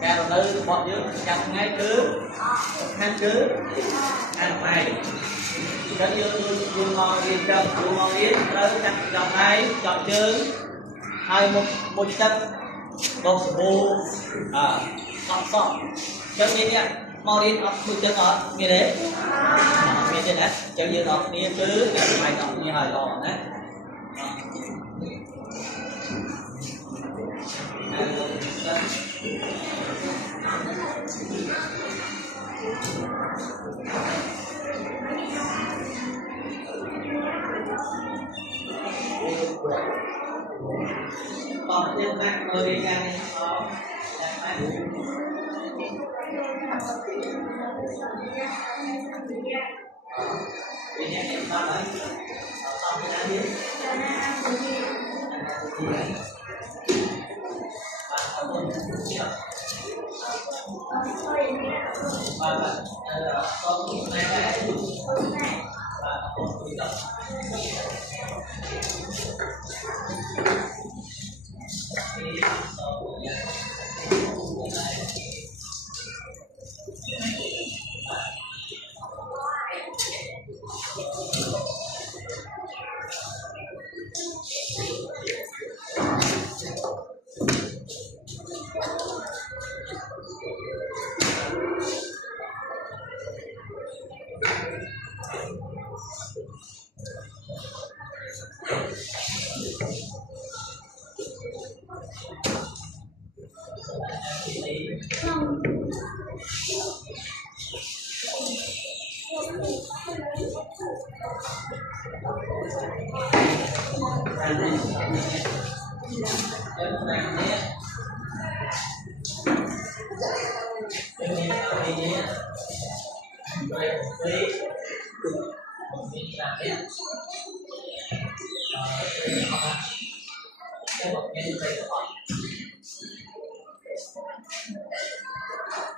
Càng tư một dương chặt ngay cứ khăn cứ ăn mày cho dương ngon yên chân dương ngon yên tới chặt chọn này chọn chương hai một chất một bù sọt cho nên nha mau đi học một chân ở như thế như thế này cho dương học như cứ chặt mày học như hồi lò đấy còn trên mạng người đi ra thì có vì nhà em sao đấy xong cái đã biết và không muốn và con cũng này đấy và không muốn động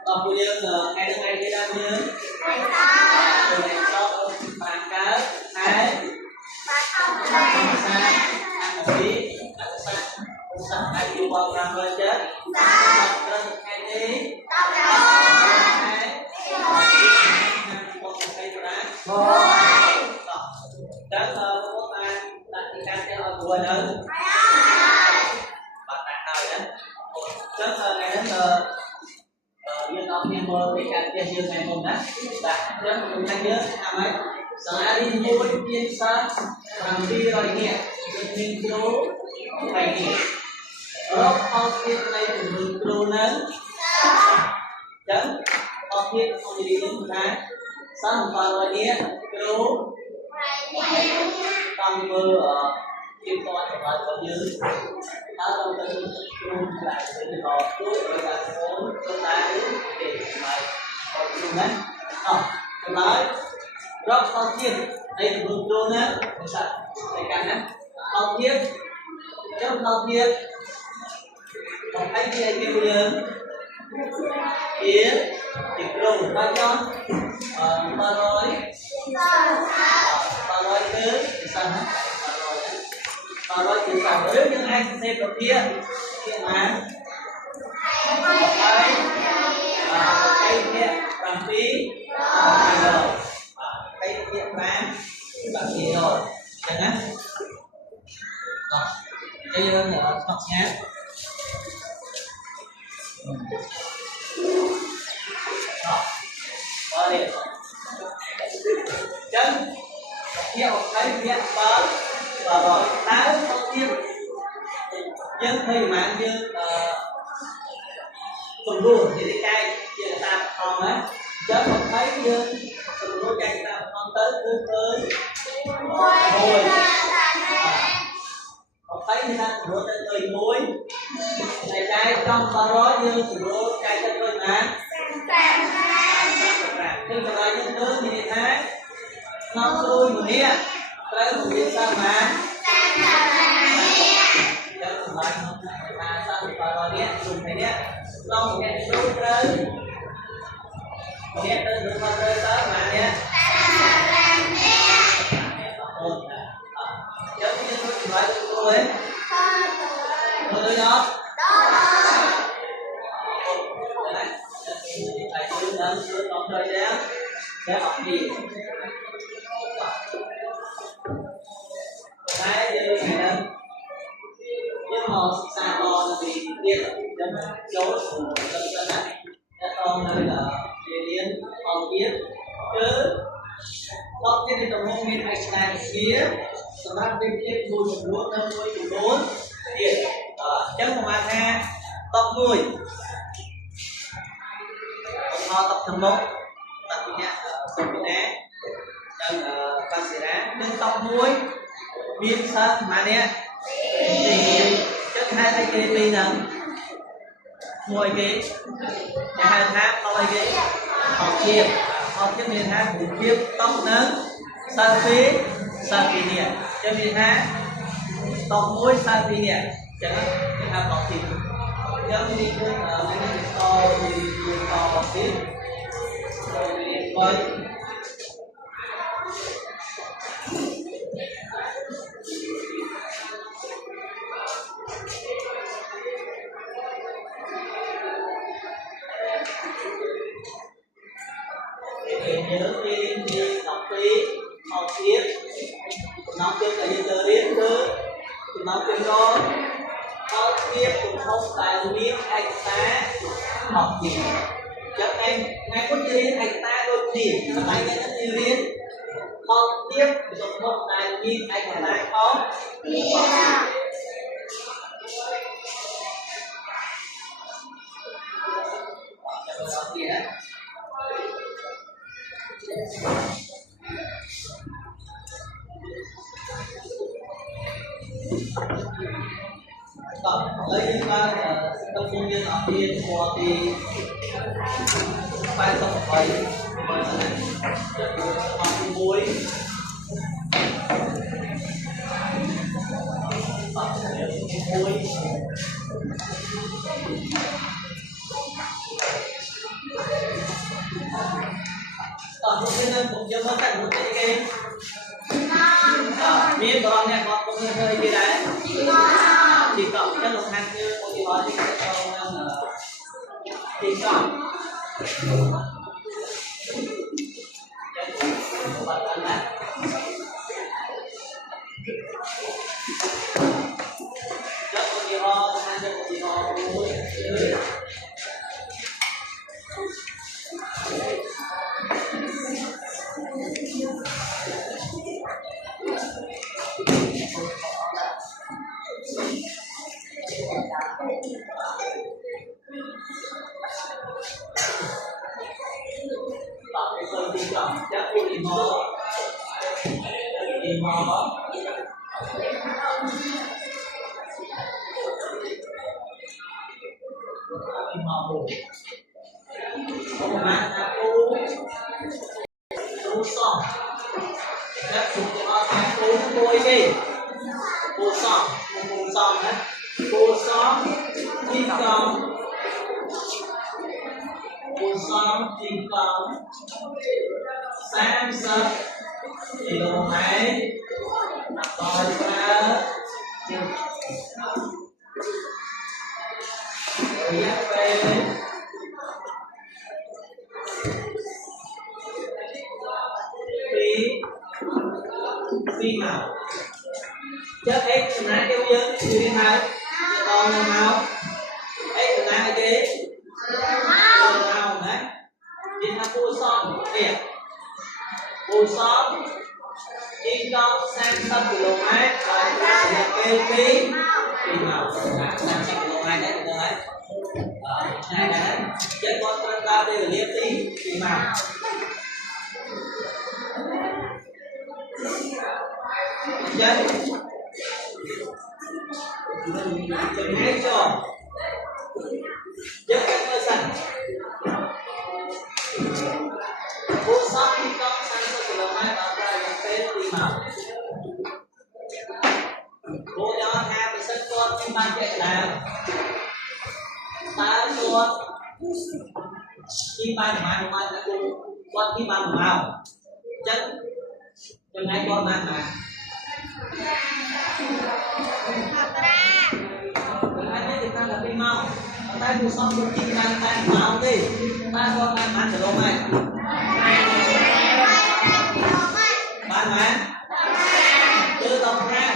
còn bây giờ ngày thứ hai đi ra nhớ ngày sau ngày sau bàn cá thái ăn phí ăn hai triệu bao năm lên chết hai đi dan kemudian dikasih dua dan batang tahu ya dan kemudian dương ông em mơ thì cả kia dương này mồm đó đã rất là thanh nhớ làm ấy sáng đi mua với tiên sa làm đi rồi nghe dương kilo phải nghe rồi ông tiên này cũng được kilo lớn chấm ông tiên không đi đến này sáng vào rồi nghe kilo tăng mơ kim to trở lại có dư ở trong cái luôn lại để họ tôi gọi là bốn tôi tay để mày còn luôn đấy tôi nói rất con thiên đây là vùng luôn á sao để cả nhé con thiên trong con thiên còn anh kia kêu lớn kia thì rồng ba con ba rồi thứ thì sao hả và rồi từ sau nếu như ai xem đầu kia mà đây kia bằng phí rồi đây kia bán bằng gì rồi được á đây là nhỏ học nhé rồi đi chân theo thấy việc bớt và rồi táo không tiếp dân khi mà như tùng đua thì đi cay giờ ta còn á chứ không thấy như tùng đua cay ta không tới tới rồi thấy người ta sửa tên người muối này cái trong bao đó như sửa cái tên người mà nhưng mà lại những thứ như thế nó tôi người nè tới một việc sao mà cho một bài mà sao một bài rồi nè dùng thế nè long một cái đúng tới nè tới được bao tới mà nè giống như tôi nói với cô ấy tôi đó thầy tôi đã sửa con đời để học gì cái như này đó nhưng mà xa to thì biết đến dấu dân này các con đây là địa liên họ biết chứ có cái này đồng hồ miền Hải Nam phíaสำหรับเด็กๆบุญหลวงน้ำมวยอยู่โน้นเด็กจังมาแท้ตบมวยพอตบทั้งหมดตัดเนี่ยส่งไปนะจังภาษีนะจังตบมวยมีสักมาเนี่ยจังhai cái kia nè mวยkia hai tháng không ai kia học tiếp miền hai cũng tiếp tóc nắng sang phí nè cho miền hai tóc mũi sang phí nè chẳng hạn hai tóc thịt giống như cái to tiếp rồi với nhớ đi học phí học tiếp nó chưa phải giờ đến thứ nó chưa có học tiếp cũng không phải biết anh ta học gì chắc em ngay có đi anh ta đôi điểm nó tay cái nó đi đến học tiếp cũng không phải biết anh ta có lấy những cái tâm công nhân ở bên qua thì phải tập phải học muối còn một cái cũng giống như một cái miếng con này con cũng hơi gì đấy chỉ cộng cho một hàng như một cái gói thì chỉ cộng cho một cái ho hàng cho một cái ho chắc cũng đi mò không mà ta cô xong chắc cũng có cái cô đi cô xong đấy cô xong đi xong cô xong đi xong sáng sớm thì đồng hãy coi ra dắt về phi màu chất x là kéo dân như thế này còn là màu x là cái gì màu đấy thì là cô son đẹp cô son in công sang sắp km và là kêu phí màu sang sắp km đấy được đấy này đấy chất con ta đây là liên phí màu chất chừng ngay cho giúp các cơ sản vô sắp khi con sang cho km ở đây là tên đi màu vô cho 2% con nhưng ban chạy làm ta con khi ban là con khi ban màu chân chừng ngay con ban mà anh ấy ta là pin mau tay mua xong một chi tay máu đi ta con bán trở lông này bán mà từ tổng ra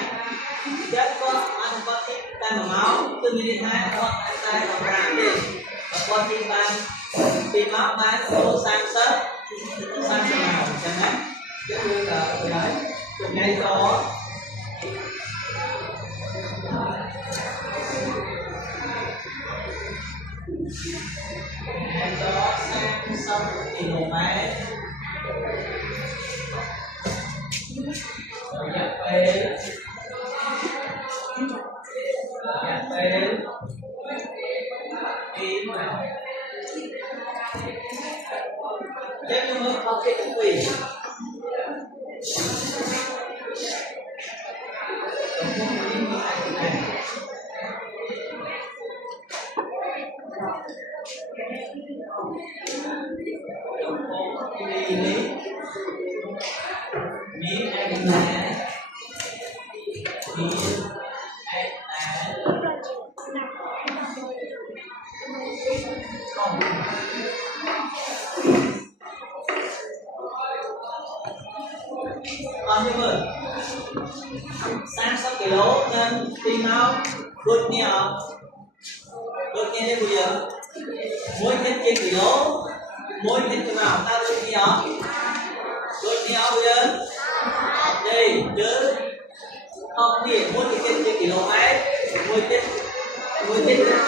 chết con ăn con chi tay máu từ đi hai con tay tổng ra đi và con chi bán pin máu bán số sang sớm sang sớm nào chẳng hạn chứ như là đấy từ ngay cho em cho sang xong km nhập về đi mà nếu như mới không cái cũng quỳ còn như vậy sang 6 kg nhân tim máu đột nhiên đây bây giờ mỗi hết trên kg mỗi hết cái nào ta đột nhiên bây giờ đây chứ không thì mỗi cái trên kg ấy mỗi hết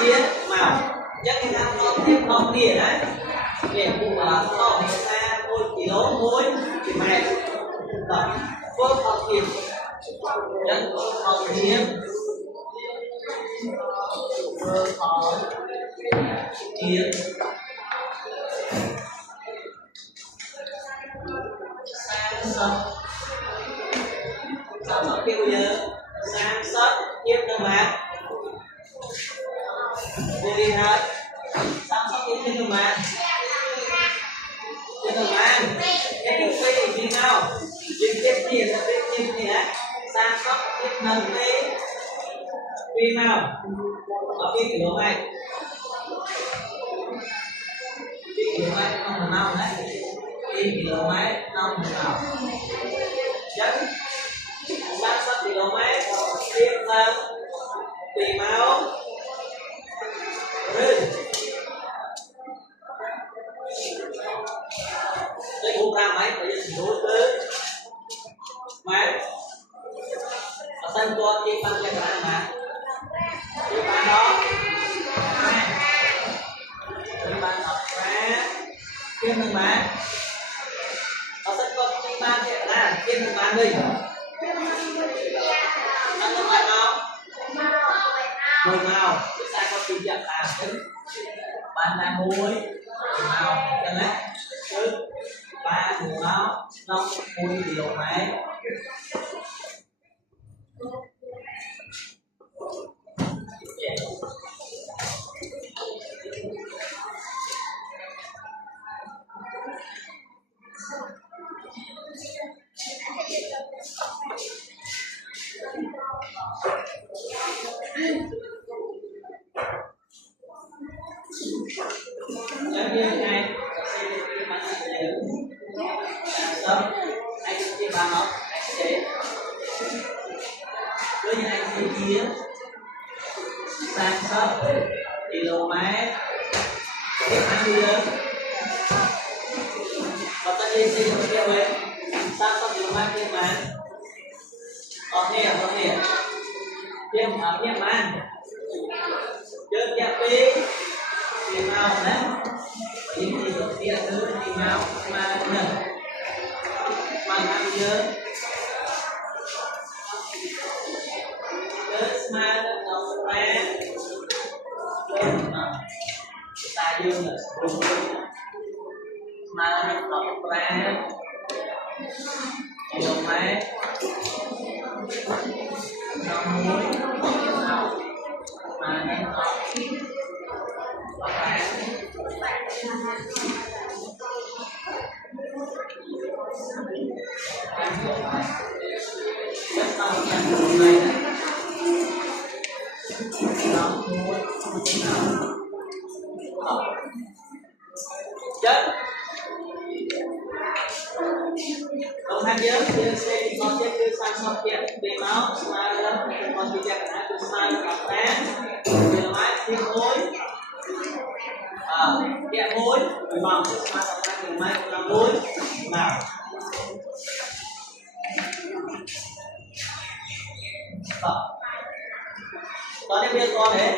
kia màu chắc cái nào nó tiếp không thì đấy để cũng là to ra mỗi kg mỗi chỉ mày tập phước học nghiệp nhân học nghiệp phước học nghiệp sang sắp kia bây giờ sang sắp tiếp các bạn đi hết sang sắp tiếp các bạn cái phi đi nào liên tiếp tiền là tiếp gì đấy sang sắp tiếp nâng phi nào ở phi kiểu này phi kiểu này không nào đấy phi kiểu này không nào chắc sang sắp kiểu này tiếp nâng phi máu rồi đây cũng ra máy phải dùng đối tới máy ở sân con đi bằng cái bạn mà đi bạn đó đi bạn học ra kiếm được mà ở sân con đi bạn cái là kiếm được bạn đi ăn được bạn không mùi màu chúng ta có tìm nhận là bạn là muối màu chẳng đấy chứ ba mùi máu năm mùi thì độ máy giống như này xây dựng cái mặt này sớm anh đi ba nó anh sẽ với những anh sẽ chia sang sớm thì lô máy tiếp ăn đi lớn và ta đi xây dựng cái về sang sớm thì lô máy tiếp mà ở here tiếp ở tiếp ăn chơi đẹp đi tìm nào đấy những gì đầu tiên thứ tìm nào mà nè bằng ăn nhớ mà ta dương là cùng mà mình đọc ra km năm muối mà nên đọc ra rất tao nhận này năm muối chết đồng hành nhớ trên xe con chết đưa sang xong kia về máu mà lên con đi ra cả từ sai gặp té về máy thiên mối kẹ mối về màu mà gặp ra từ máy làm mối nào có nên biết con đấy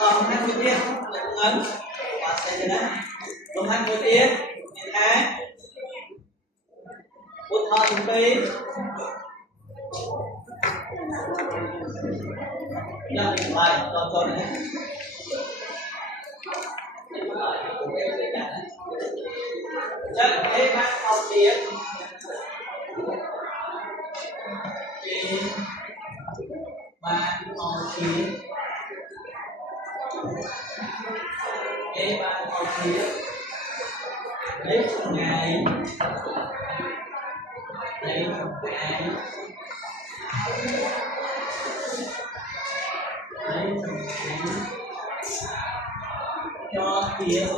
còn hai mươi tiên là ngấn và sẽ thế đấy đồng hành một tiên như thế một thọ từng tí là mình bài còn đấy chất thế khác học tiếng thì ba màu tiếng thế ba màu tiếng lấy một ngày lấy một ngày lấy một ngày cho tiếng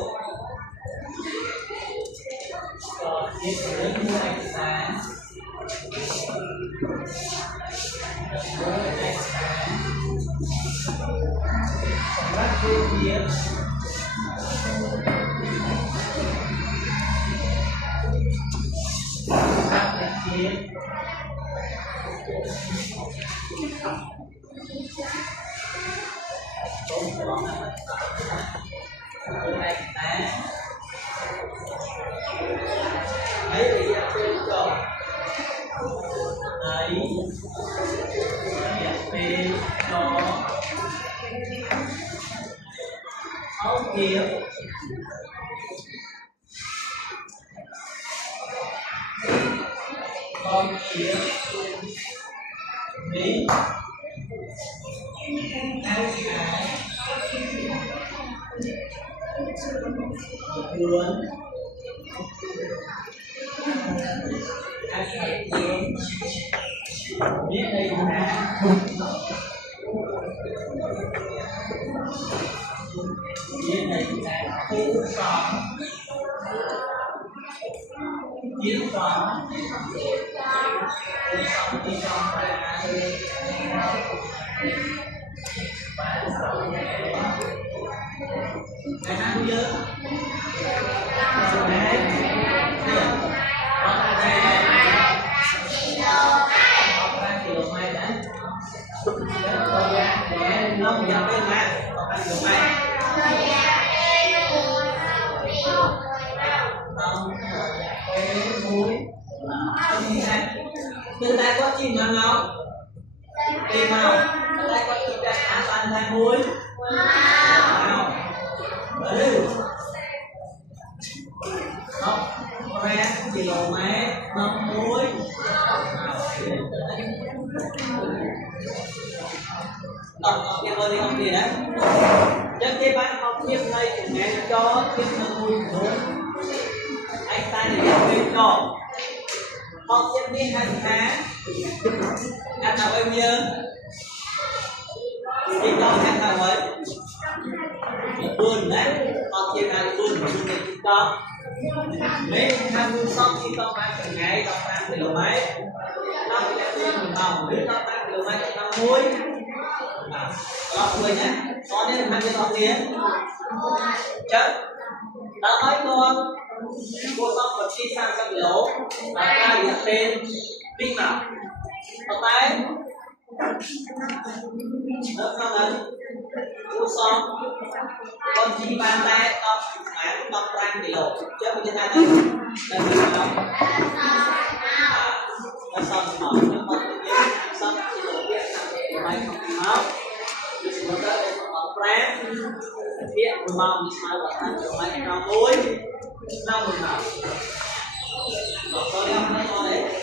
lấy mua ánh sáng mua ánh sáng rất vui tiếng tiếng ấy thì trên cho ấy thì cho áo kia con kia mỹ áo dài cuốn áo dài cuốn biết đây là biết đây là khu sòng chiến sòng đi trong ba sáu ngày năm nhớ nó nhập lên mà còn ăn được mai từ đây có chim nào không? Tìm nào? Từ đây có chim ăn ăn thay muối nào? Ở đây không? Red km năm muối còn kia ơi đi không gì đấy chắc cái bạn học tiếp này thì nghe cho tiếp năm muối muối anh ta để bên cho học tiếp đi 2 tháng anh nào em nhớ thì cho anh nào ấy buồn đấy học tiếp này buồn để chúng ta nếu tham gia xong khi tao bán từ ngày tao bán từ đầu máy tao sẽ tiền một đồng nếu tao bán từ đầu máy tao muối đó người nhé có nên ăn cái đó tiền chắc tao nói con cô xong một chi sang các lỗ và ta hiện tên pin nào tao tay đó xong rồi cô xong con chi bàn tay tao bán tao bán cái lỗ chứ không như thế này đây là sao nó xong thì hỏi nó con tự nhiên xong thì lỗ biết làm để mày không bị máu thì nó tới đây nó bán hiện một màu như sao và hai kiểu máy cao tối năm một nào và tôi em hay nói đấy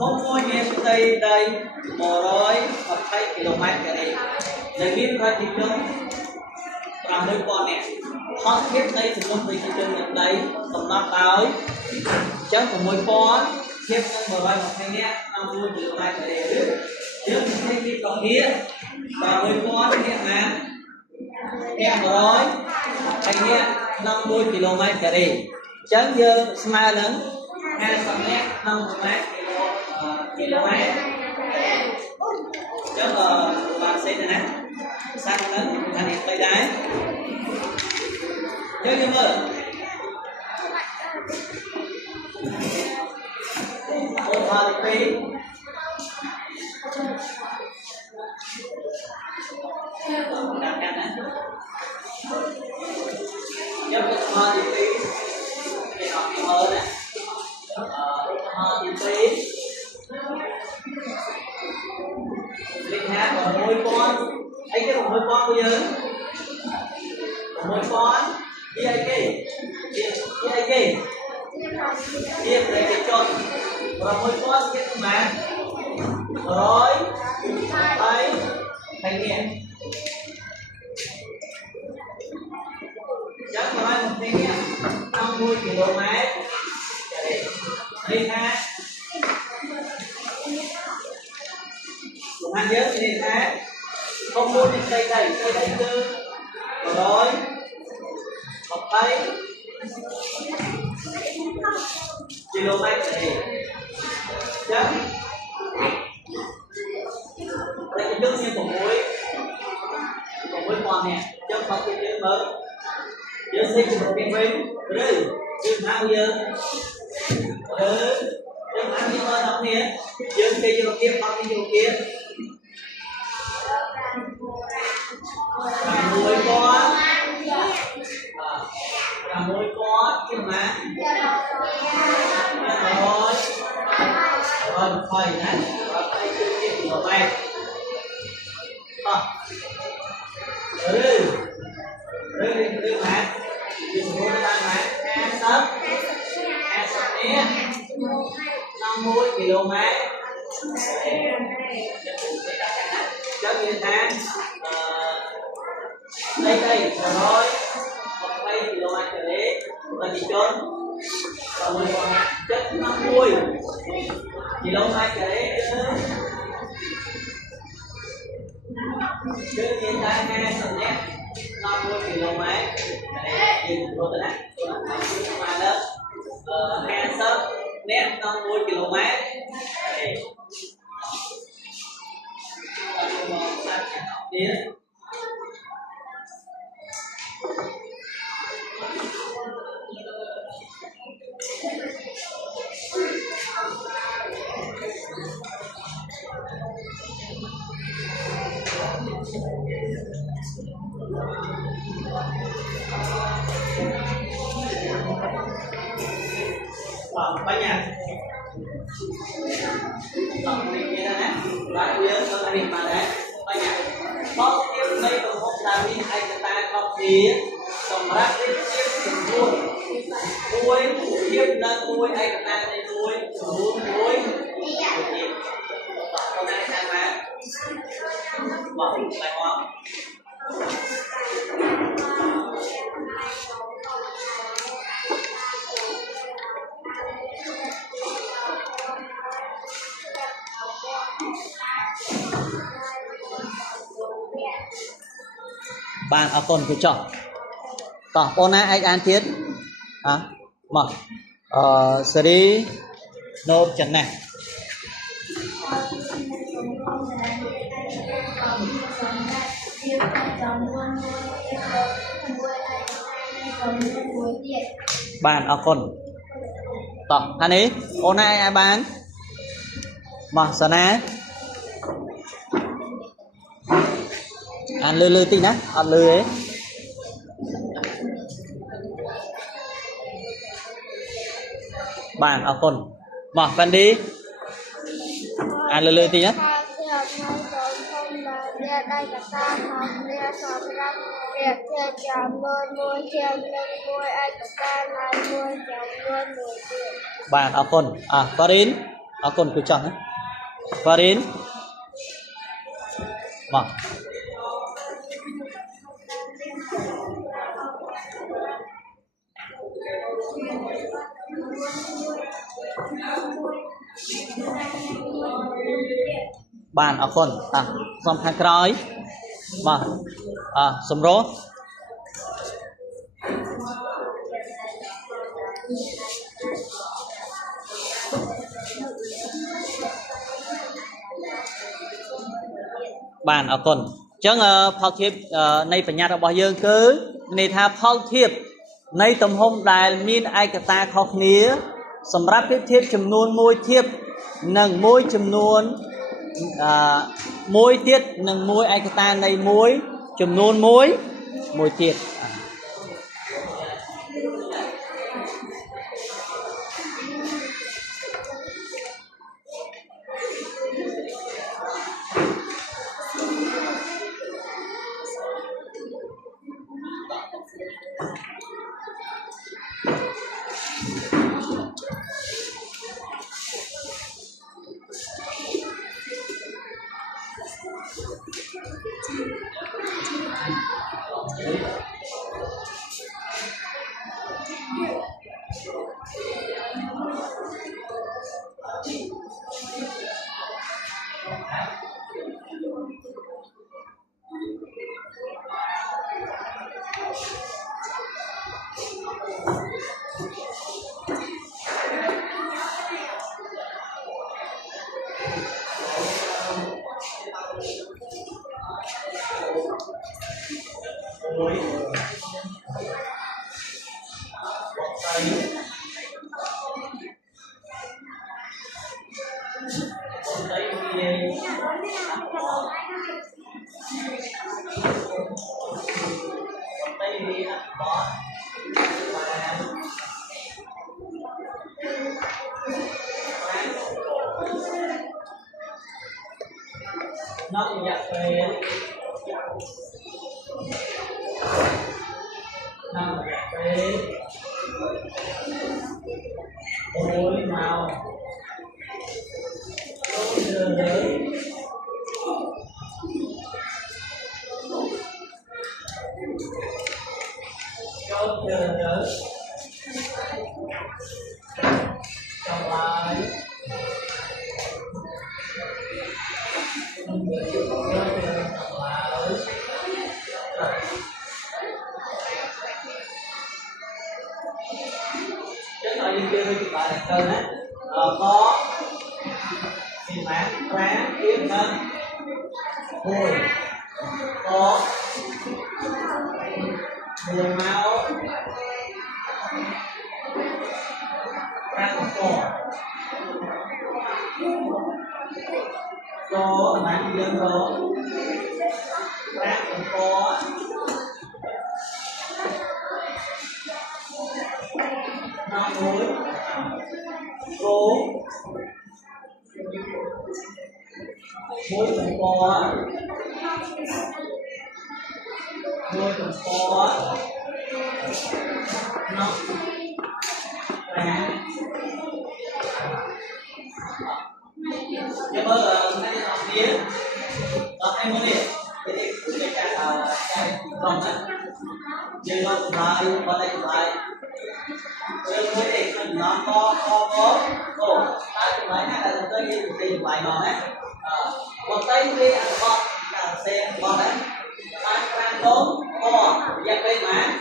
không mua nhé đây đây 120 km cái này lấy biết ra thị trường làm đôi con nè họ biết đây thì không thị trường nhận đây tầm năm tới chẳng của mỗi con thêm một vài một thanh nhé 50 km cái này nếu mình thấy cái còn kia và mỗi con hiện là em rồi thanh nhé 50 km cái này chẳng giờ smile lớn 200 m 50 km chứ bạn sẽ nè sang đến thành hiện tay đáy chứ như mơ một hoa đi phí đặt cạnh á chứ một hoa đi phí thì học nhiều hơn nè hoa đi phí liên hệ còn môi con ấy cái môi con bây giờ môi con đi ai kia đi cái chọn và môi con cái mà rồi thấy thành nghiện chắc là một thanh nghiện 50 km đi ha ăn nhớ thì thế không mua những cây này tư rồi một tay km này chắc đây cái nước như của muối con nè chứ không cái nước mới nhớ xây dựng một cái bánh rồi chứ nào giờ nhưng ăn như mà đọc nè chứ cái vô kia không cái vô kia môi con môi con chứ mà rồi phơi nè và phơi chưa kilo mét rư mà dùng mua ra mà sắp nè 50 km cho người ta đây rồi 20 km trở đi là gì trốn rồi chất 50 km trở đi chứ hiện tại nghe sân nhé 50 km này dừng rồi đấy mà đó nghe sớm nét 50 km này tiến banyak ini kan dia menerima mana banyak kalau dia đây đồng hồ làm đi ai người ta có gì tổng ra cái chiếc nuôi tiếp là nuôi ai người ta đây nuôi hôm nay sang mà bỏ lại hoa bạn ở con của chọn tỏ con ai ăn thiết hả mà xử lý nộp chân này bạn ở con tỏ anh ấy con ai bán mà sợ nè ăn lư tí nè ăn lư ấy bạn ở con mà phân đi ăn lư tí nhé bạn ở con có đến ở con cứ chọn có đến mà bạn ở con xong hàng cõi mà sum rô bạn ở con chẳng phao thiệp nay phải nhặt ở bao dương cứ này tha phao thiệp nay tầm hôm đài min ai cả ta khóc nía sầm ráp thiệp chấm nuôn môi thiệp nâng môi chấm nuôn môi tiết nâng môi ai cả ta này môi chấm nuôn môi tiết nó dập về nó dập về ôi màu ôi đời cho trời trong lại chắc là đi chơi với bạn cần á có thì mảng ráng kiếm hơn hồi có mùi máu răng có mảng dân có răng có năm muối cố muối cũng có muối cũng có nó ráng cái bơ này là phía đó hai mươi điểm cái cái vòng này chơi nó cũng lại qua đây cũng lại chơi với thì nó có ồ ta cũng lại hay là tới cái gì lại nó đấy một tay kia là con là xe con đấy ta đang tốn co dẹp bên mà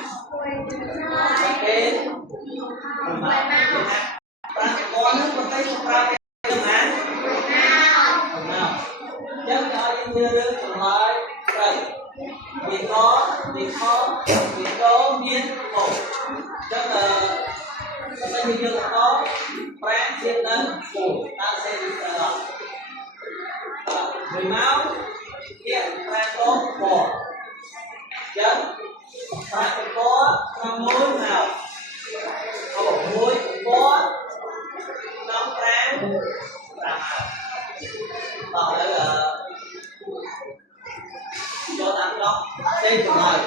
dẹp bên mà ta có nước một tay một tay mà nào chắc cho những người đưa trở lại rồi vì có miên một chắc là cái gì chưa có brand hiện đơn phủ ta sẽ đi đó người máu hiện brand tốt của chân ta phải có năm muối nào có một muối có năm brand vào đây là cho ăn đó đây của rồi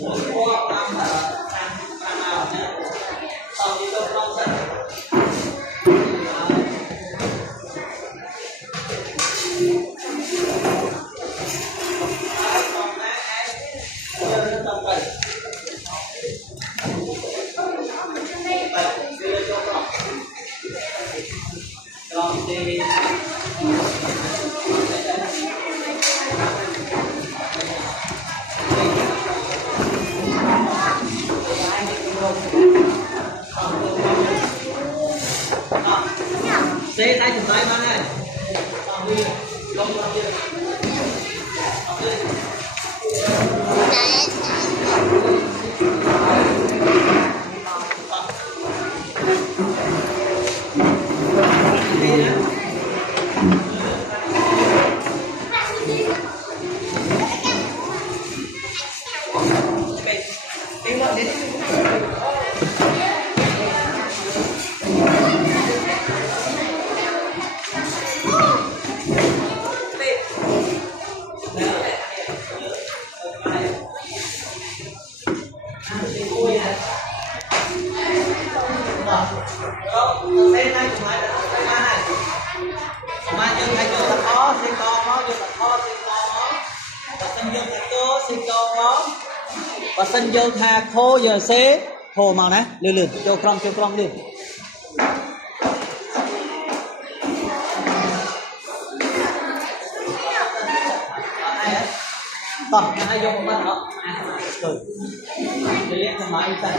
mỗi qua năm là ăn nào nhé sau khi tôi không sẽ xe tay chúng tay mang này và sân vô tha khô giờ xế khô màu này lừa cho con đi tầm hai vô một bên đó rồi để lên cho máy tay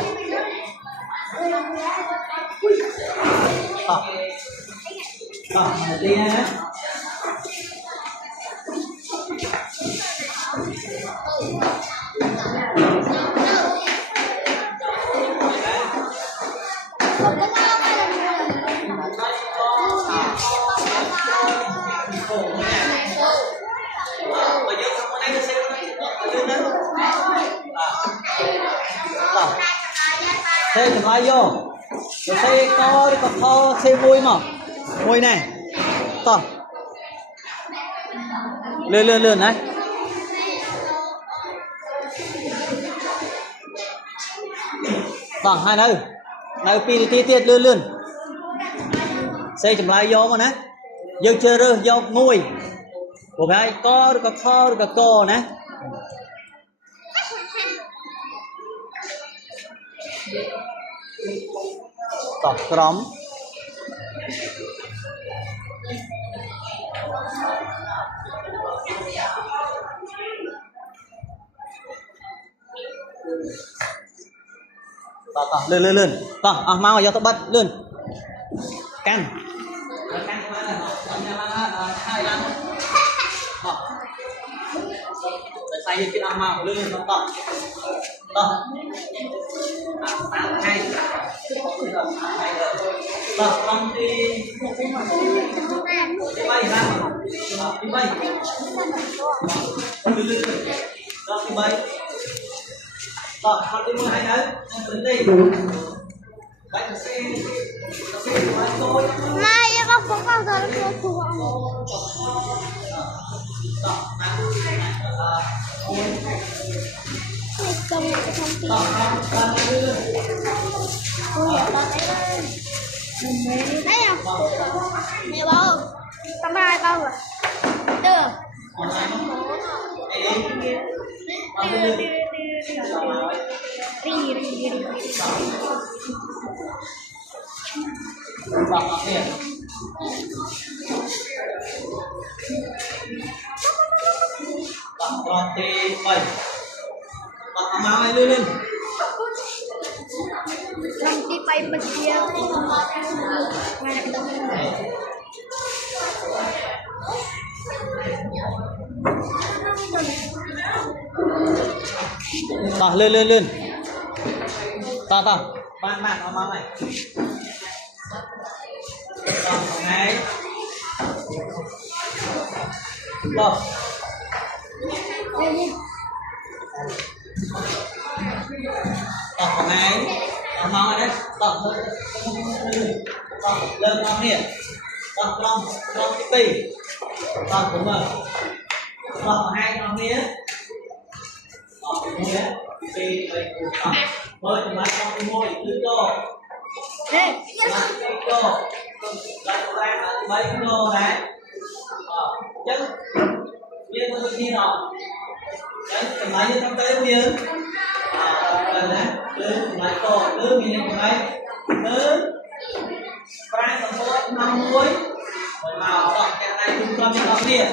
đi ha xe chấm lại vô rồi xe có kho xe vui mà vui này to lươn đấy to hai nơi pi tiết lươn xe chấm lại vô mà nè dương chơi rơ vô ngồi của cái có kho được co nè tỏ crom tỏ lươn tỏ mau vào tao bắt lươn căng saya kita mau lươn tỏ hay tỏ con đi bay ra đi bay đó đi bay tỏ con đi mua hay đấy đến đây bay xe mai em có bao giờ nó thua công nghệ thông tin đấy à mẹ bao tao mai bao rồi được con thì bảy con mau ai lên Lang di bay besia. lên ta ban nó mau này này rồi này mau đấy lên con nè con cái tì cũng mà hai con nè tì mới mà con môi cứ cho lại mấy kilo này chứ viên con khi nào chứ máy như trong tay miếng lần đấy lớn máy to lớn như này lớn phải còn có 5 muối rồi vào dọn cái này chúng ta mới làm liền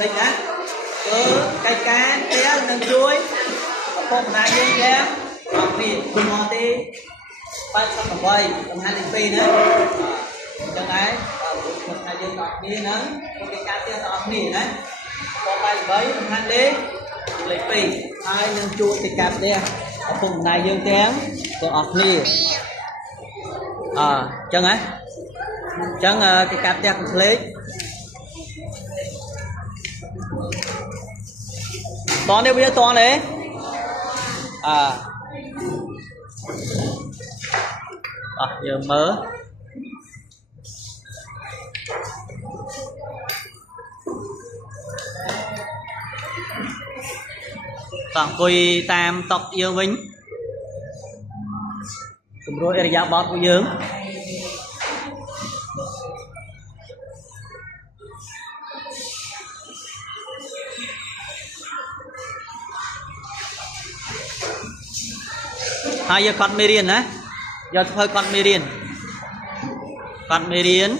thịt á, cây cá, té, nâng chuối, con hai dương giá, còn thì cùng họ đi, bắt xong rồi quay, cùng hai linh phi nữa, chân ấy, cùng hai dương còn đi nữa, cái cá té còn đi nữa, con tay với cùng hai đi, linh phi, hai nâng chuối thì cạp té, cùng hai dương té, rồi ọt đi, chân ấy, chân cái cạp té cũng lấy. Toàn đây bây giờ toàn đấy giờ mớ toàn cùi tam tộc dương vĩnh cùng rồi area bot của dương hai giờ con merian á giờ hơi con merian Con mê riêng